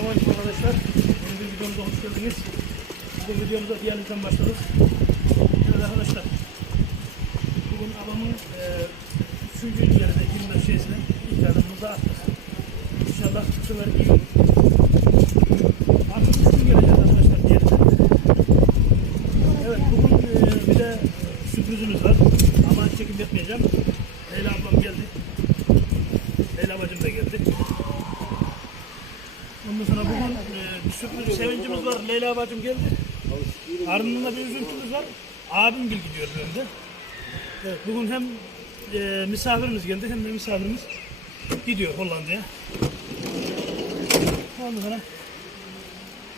Selamünaleyküm arkadaşlar. Bir videomuza hoş geldiniz. Bu videomuza diyalizden başladık. Evet arkadaşlar. Bugün abamın e, üçüncü yerine girme şeysine ilk adımımızı attık. İnşallah sefer iyi olur. Artık üç gün geleceğiz arkadaşlar diğerine. Evet bugün e, bir de sürprizimiz var. Ama çekim yapmayacağım. Leyla ablam geldi. Leyla bacım da geldi. Ondan sonra bugün e, bir sürpriz sevincimiz var. Leyla bacım geldi. Ardından da bir üzüntümüz var. Abim gel gidiyor önde. Evet, bugün hem e, misafirimiz geldi hem de misafirimiz gidiyor Hollanda'ya. Ondan sonra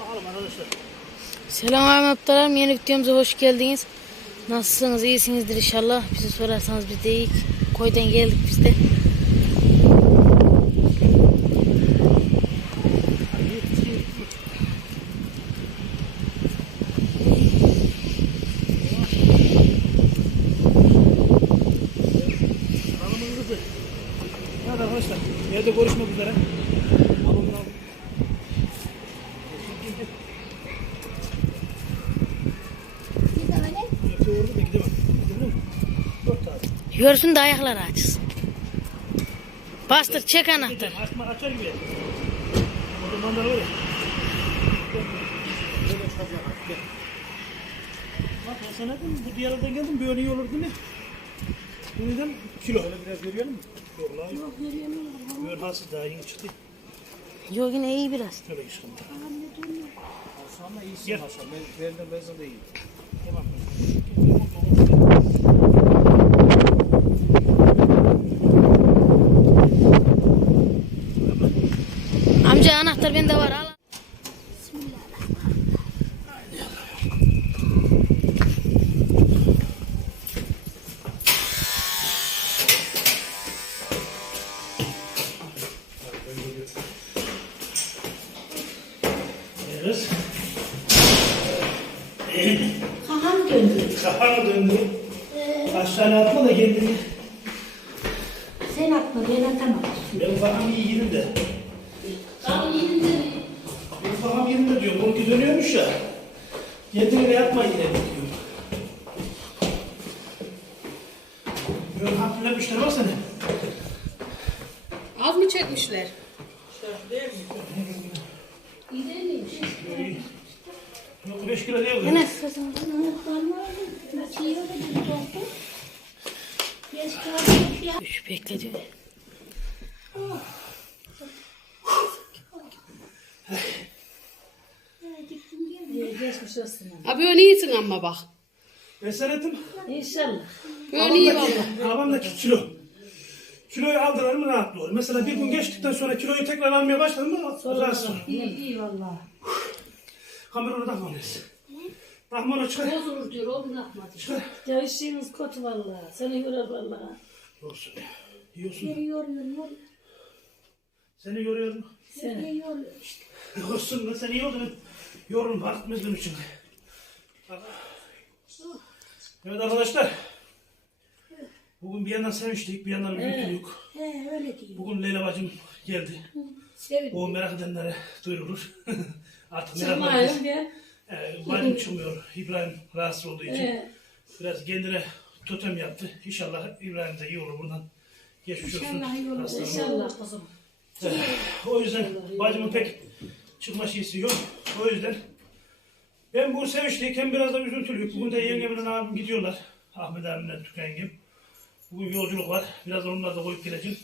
bakalım arkadaşlar. Selam arkadaşlar. Yeni videomuza hoş geldiniz. Nasılsınız? İyisinizdir inşallah. Bizi sorarsanız biz de iyiyiz. Koydan geldik biz de. Hanımın kızı. Evet arkadaşlar. Evde görüşmek üzere. Hanımla. Yoksa orada da gidemem. Gidebilir miyim? Dört tane. Görsün de ayakları açsın. Bastır çek anahtarı. Açma açar gibi. Böyle. Bak ben sana dedim bu diyarlardan geldim böyle iyi olur değil mi? Bu neden kilo? Öyle biraz veriyor mu? Yok lan. Yok veriyorum. Böyle hasıl daha yeni çıktı. Yok yine iyi biraz. Şöyle işim. Ama iyisin Gel. maşallah. Ben verdim bezin de iyi. Tamam. Bende var al. Döndü. Kafana döndü. Aşağıya atma da kendini. Sen atma ben atamam. Benim kafam iyi yerinde. Benim kafam yerinde diyor. Bununki dönüyormuş ya. De yapma yine diyor. Böyle hafiflemişler bak seni. Az mı çekmişler? Yok 5 kilo değil. Enes sözüm. Üç bekledi. Ha böyle iyisin ama bak. Ben sana ettim. İnşallah. Böyle iyi valla. Babamdaki, kilo. Kiloyu aldılar mı rahatlı olur. Mesela bir gün geçtikten sonra kiloyu tekrar almaya başladın mı rahatsız olur. İyi iyi valla. Kamerayı takmalıyız. Takmana çıkar. Bozulur diyor oğlum yapmadı. Çıkar. Ya işiniz kötü valla. Seni görer valla. Olsun. Yiyorsun. Yoruyor yoruyor. Seni yoruyorum. Seni yoruyor işte. Olsun lan sen iyi artmaz benim için. Evet arkadaşlar. Bugün bir yandan seviştik, bir yandan üzüntülük. He öyle değil. Bugün Leyla bacım geldi. Sevin. O merak edenlere duyurulur. Artık merak Çıkmayın be. Ee, bacım çıkmıyor. İbrahim rahatsız olduğu için. He. Biraz kendine totem yaptı. İnşallah İbrahim de iyi olur buradan. Geçmiş olsun. İnşallah iyi olur. İnşallah. O yüzden bacımın pek çıkma şeysi yok. O yüzden ben bu seviştik hem biraz da üzüntülüyük. Bugün de yengemle abim gidiyorlar. Ahmet abimle Türkan yengem. Bugün yolculuk var. Biraz onları da koyup geleceğim.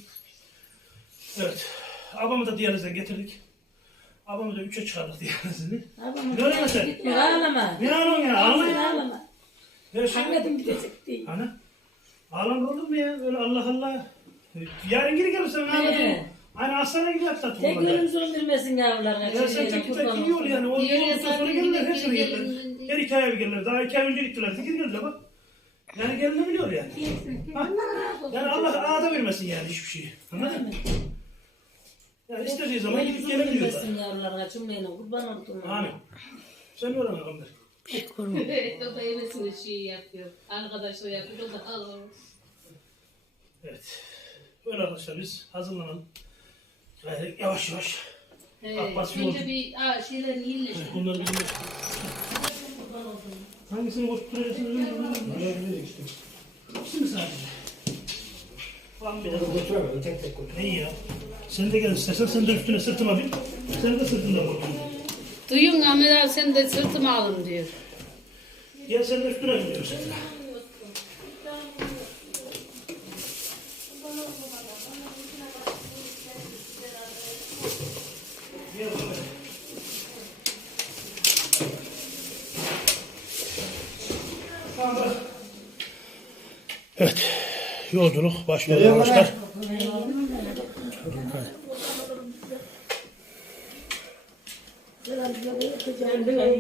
Evet. Abamı da diyalizden getirdik. Abamı da üçe çıkardık diyalizini. Abama Ne oluyor sen? gitme ağlama. Ne ağlıyorsun ya? Ağlama. Ağlama. Ya şey, Ahmet'im gidecek değil. Ana. Ağlam olur mu ya? Öyle Allah Allah. Yarın geri gelirsen Ahmet'im. He. Hani aslan'a gibi yaptılar. Tek ölümsüzün bilmesin yavrularına. Ya sen tek tek iyi ol yani. O Diğer olduktan sonra gelirler. gidip Hepsine gelirler. gelin- Her iki ay gelirler. Daha iki ay önce gittiler. Sekiz geldiler bak. Yani gelinebiliyor yani. Ha? Yani Allah ağda vermesin yani hiçbir şeyi. Anladın mı? Yani istediği zaman gidip gelebiliyorlar. Bilmesin yavrularına cümleyle kurban oldum. Amin. Sen öyle mi Ömer? Evet, o da evesini şey yapıyor. Arkadaşlar yapıyor, o da al. Evet. Böyle arkadaşlar biz hazırlanalım. Gayret yavaş yavaş He, Abbas önce bir aa, şeylerini iyileştir. Bunları bir Hangisini koşturacaksınız? Görebiliriz işte. İkisi mi sadece? Falan bir de. Götüremedim tek tek götür. İyi ya. Sen de gel istersen sen de üstüne sırtıma bin. Sen de sırtında koy. Duyun Ahmet abi sen de sırtıma alın diyor. Gel sen de üstüne bin diyor sırtına. Yolculuk başlıyor arkadaşlar.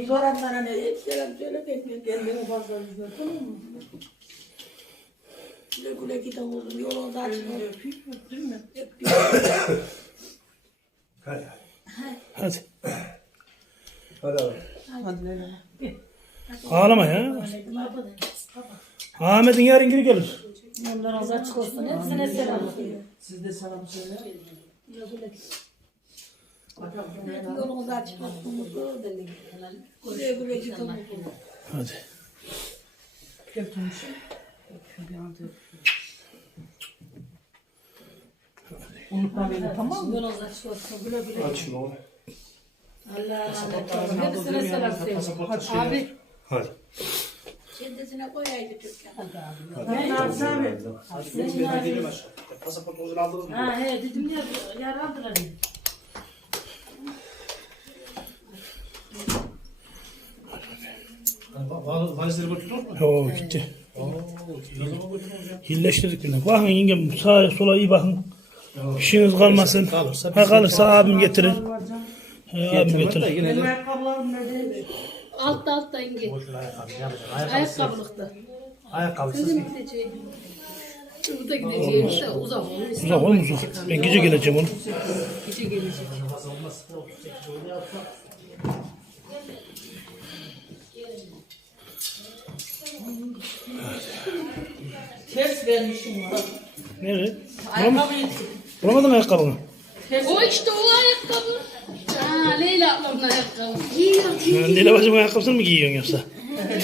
Soran bana ne? Hep selam söyle ben kendimi fazla üzme tamam mı? Güle güle gidin oğlum yolun açın. Değil mi? Bir Hadi. Hadi. Hadi abi. Ağlama ya. Ahmet'in yarın geri gelir. Onların açık olsun. Hepsine selam. Siz de selam söyle. Yolunuz açık olsun. mutlu olun. Güle güle gidin. Hadi. Unutma beni tamam mı? Yolunuz açık olsun. Güle güle. Açın oğlum. Allah'a emanet olun. Hepsine selam söyle. Abi Hadi. Kendisine koyaydı Türkan. Pasaport uzun aldınız mı? ha he dedim ya yar aldılar. Valizleri götürdün mü? Oo gitti. Hilleştirdik bile. Bakın yengem sağa sola iyi bakın. İşiniz kalmasın. Ha kalırsa abim getirir. He, abim getirir. Yine de Altta altta inge. Ayakkabılıkta. ayakkabısız Bizim gideceğim. Burada gideceğim işte uzak olur. Uzak. Ben gece geleceğim oğlum. Gece gelecek. Ters vermişim var. Nereye? Ayakkabı yıktım. Bulamadın mı ayakkabını? O işte o ayakkabı. Ha Leyla ablamın ayakkabı. Giyiyor giyiyor. Leyla bacım ayakkabısını mı giyiyorsun yoksa?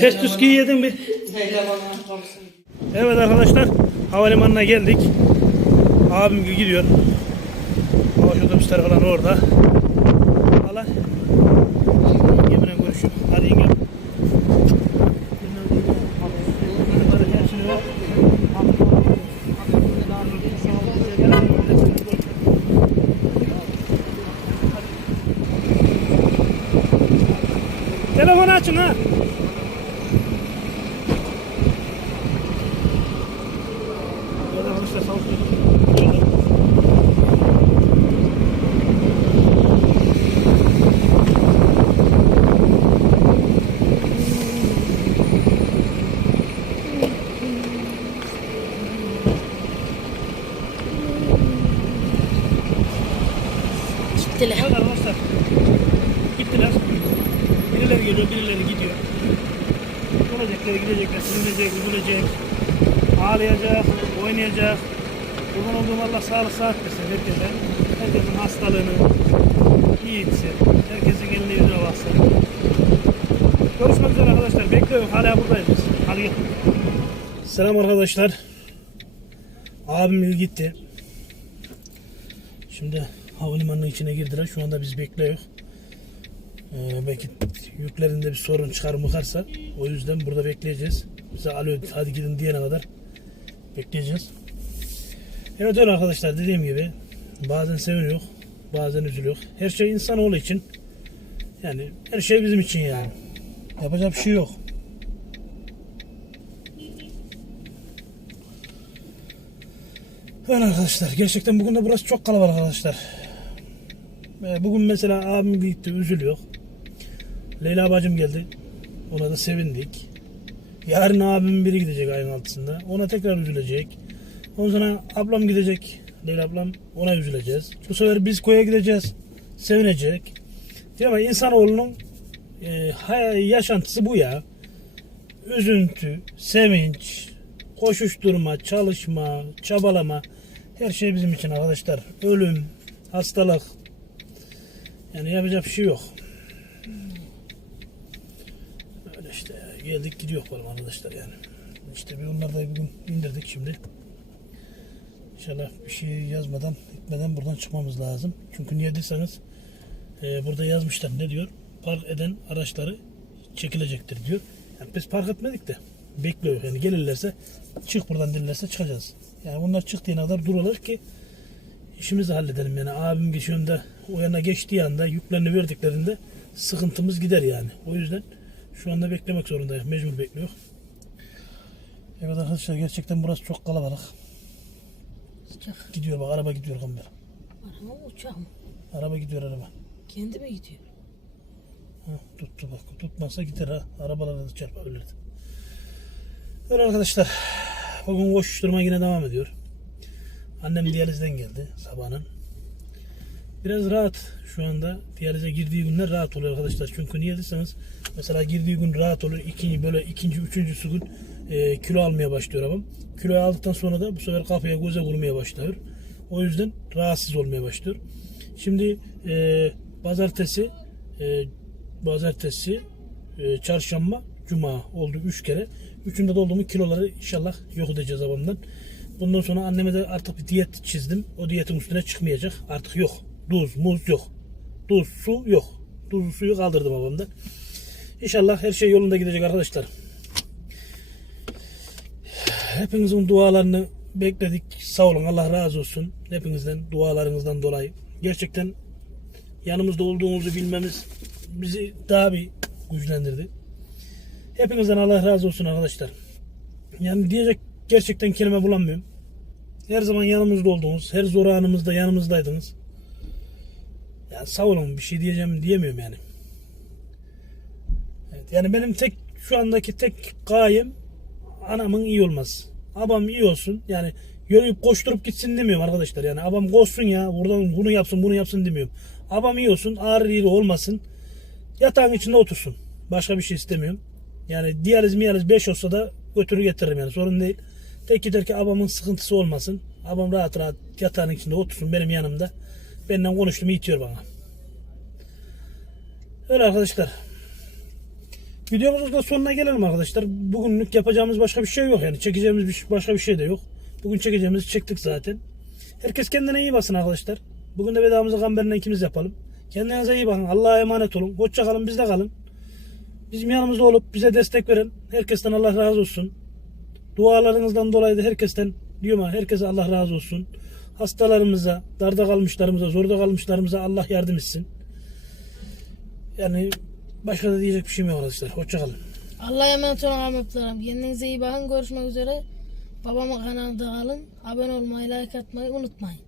Ters düz giyiyordun bir. Evet arkadaşlar havalimanına geldik. Abim gidiyor. Hava otobüsler falan orada. Allah. Yengemle görüşüyor. Hadi yengem. Hadi hepsini ver. Telefonu açın ha. Orada arkadaşlar sağ olsun. Gittiler. Evet arkadaşlar. Gittiler. Birileri geliyor, birileri gidiyor. Gelecekler, gidecekler, sürünecek, üzülecek. Ağlayacak, oynayacak. Kurban olduğum Allah sağlık sıhhat versin herkese. Herkesin hastalığını iyi etsin. Herkesin eline yüzüne baksın. Görüşmek üzere arkadaşlar. Bekliyorum. Hala buradayız. Hadi gel. Selam arkadaşlar. Abim gitti. Şimdi havalimanının içine girdiler. Şu anda biz bekliyoruz. Ee, belki yüklerinde bir sorun çıkar mıkarsa o yüzden burada bekleyeceğiz. Bize alo hadi gidin diyene kadar bekleyeceğiz. Evet öyle arkadaşlar dediğim gibi bazen seviniyor bazen üzülüyor. Her şey insanoğlu için yani her şey bizim için yani. Yapacak bir şey yok. Evet arkadaşlar gerçekten bugün de burası çok kalabalık arkadaşlar. Ee, Bugün mesela abim gitti üzülüyor. Leyla bacım geldi. Ona da sevindik. Yarın abimin biri gidecek ayın altısında. Ona tekrar üzülecek. Ondan sonra ablam gidecek. Leyla ablam ona üzüleceğiz. Bu sefer biz koya gideceğiz. Sevinecek. Diyor ama insanoğlunun e, yaşantısı bu ya. Üzüntü, sevinç, koşuşturma, çalışma, çabalama her şey bizim için arkadaşlar. Ölüm, hastalık, Yani yapacak bir şey yok. Öyle işte ya. geldik gidiyor bakalım arkadaşlar yani. İşte bir onları da bugün indirdik şimdi. İnşallah bir şey yazmadan etmeden buradan çıkmamız lazım. Çünkü niye derseniz e, burada yazmışlar ne diyor? Park eden araçları çekilecektir diyor. Yani biz park etmedik de bekliyoruz. Yani gelirlerse çık buradan derlerse çıkacağız. Yani bunlar çıktığına kadar dururlar ki işimizi halledelim yani abim geçiyorum da o yana geçtiği anda yüklerini verdiklerinde sıkıntımız gider yani. O yüzden şu anda beklemek zorundayız. Mecbur bekliyor. Evet arkadaşlar gerçekten burası çok kalabalık. Sıcak. Gidiyor bak araba gidiyor kamber. Araba uçak mı? Araba gidiyor araba. Kendi mi gidiyor? Ha, tuttu bak. Tutmazsa gider ha. Arabalara da çarpabilirdi. Öyle arkadaşlar. Bugün koşuşturma yine devam ediyor. Annem diyalizden geldi sabahın. Biraz rahat şu anda. Diyalize girdiği günler rahat oluyor arkadaşlar. Çünkü niye derseniz mesela girdiği gün rahat olur. İkinci böyle ikinci üçüncüsü gün e, kilo almaya başlıyor babam. Kilo aldıktan sonra da bu sefer kafaya göze vurmaya başlıyor. O yüzden rahatsız olmaya başlıyor. Şimdi e, pazartesi e, pazartesi, e, çarşamba, cuma oldu üç kere. Üçünde de oldu mu kiloları inşallah yok edeceğiz babamdan. Bundan sonra anneme de artık bir diyet çizdim. O diyetin üstüne çıkmayacak. Artık yok. Tuz, muz yok. Tuz, su yok. Tuz, suyu kaldırdım babamdan. İnşallah her şey yolunda gidecek arkadaşlar. Hepinizin dualarını bekledik. Sağ olun. Allah razı olsun. Hepinizden dualarınızdan dolayı. Gerçekten yanımızda olduğumuzu bilmemiz bizi daha bir güçlendirdi. Hepinizden Allah razı olsun arkadaşlar. Yani diyecek gerçekten kelime bulamıyorum. Her zaman yanımızda oldunuz. Her zor anımızda yanımızdaydınız. Yani sağ olun bir şey diyeceğim diyemiyorum yani. Evet, yani benim tek şu andaki tek gayem anamın iyi olması. Abam iyi olsun. Yani yürüyüp koşturup gitsin demiyorum arkadaşlar. Yani abam koşsun ya buradan bunu yapsın bunu yapsın demiyorum. Abam iyi olsun ağrı iri olmasın. Yatağın içinde otursun. Başka bir şey istemiyorum. Yani diyaliz miyaliz 5 olsa da götürür getiririm yani sorun değil. Tek gider ki abamın sıkıntısı olmasın. Abam rahat rahat yatağın içinde otursun benim yanımda. Benden konuştuğumu itiyor bana. Öyle arkadaşlar. Videomuzun da sonuna gelelim arkadaşlar. Bugünlük yapacağımız başka bir şey yok yani. Çekeceğimiz bir, başka bir şey de yok. Bugün çekeceğimizi çektik zaten. Herkes kendine iyi basın arkadaşlar. Bugün de vedamızı kamberine ikimiz yapalım. Kendinize iyi bakın. Allah'a emanet olun. Hoşça kalın. Bizde kalın. Bizim yanımızda olup bize destek veren herkesten Allah razı olsun. Dualarınızdan dolayı da herkesten diyorum herkese Allah razı olsun. Hastalarımıza, darda kalmışlarımıza, zorda kalmışlarımıza Allah yardım etsin. Yani başka da diyecek bir şeyim yok arkadaşlar. Hoşça kalın. Allah'a emanet olun Ahmetlerim. Kendinize iyi bakın. Görüşmek üzere. Babamın kanalında kalın. Abone olmayı, like atmayı unutmayın.